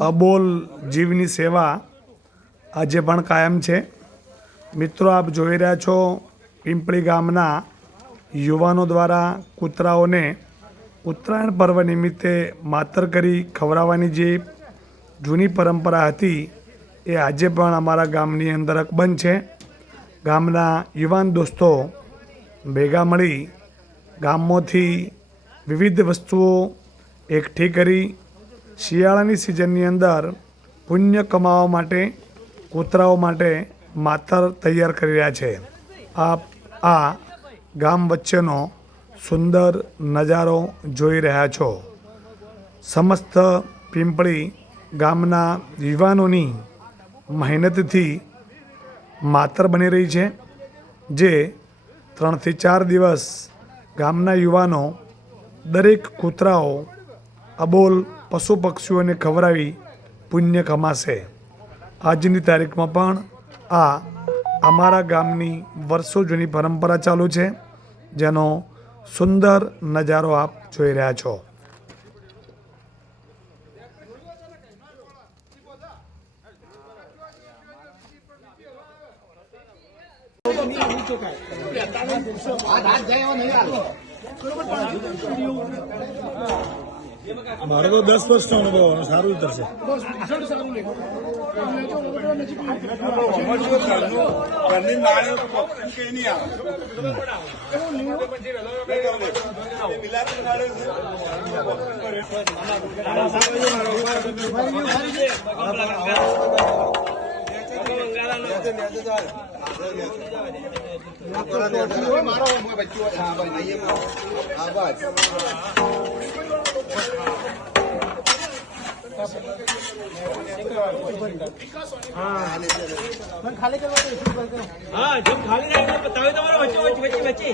અબોલ જીવની સેવા આજે પણ કાયમ છે। મિત્રો, આપ જોઈ રહ્યા છો પીંપળી ગામના યુવાનો દ્વારા કૂતરાઓને ઉત્તરાયણ પર્વ નિમિત્તે માતર કરી ખવડાવવાની જે જૂની પરંપરા હતી એ આજે પણ અમારા ગામની અંદર અકબંધ છે। ગામના યુવાન દોસ્તો ભેગા મળી ગામમાંથી વિવિધ વસ્તુઓ એકઠી કરી શિયાળાની સિઝનની અંદર પુણ્ય કમાવા માટે કૂતરાઓ માટે માતર તૈયાર કરી રહ્યા છે। આ ગામ વચ્ચેનો સુંદર નજારો જોઈ રહ્યા છો। સમસ્ત પીંપળી ગામના યુવાનોની મહેનતથી માતર બની રહી છે, જે 3 થી 4 દિવસ ગામના યુવાનો દરેક કૂતરાઓ અબોલ પશુ પક્ષીઓને ખવડાવી પુણ્ય કમાશે। આજની તારીખમાં પણ આ અમારા ગામની વર્ષો જૂની પરંપરા ચાલુ છે, જેનો સુંદર નજારો આપ જોઈ રહ્યા છો। મારે તો 10 વર્ષનો અનુભવ સારું ઉતરશે। हाँ जब खाली रहेगा बताओ तुम्हारा बच्चे बच्चे बच्चे बच्चे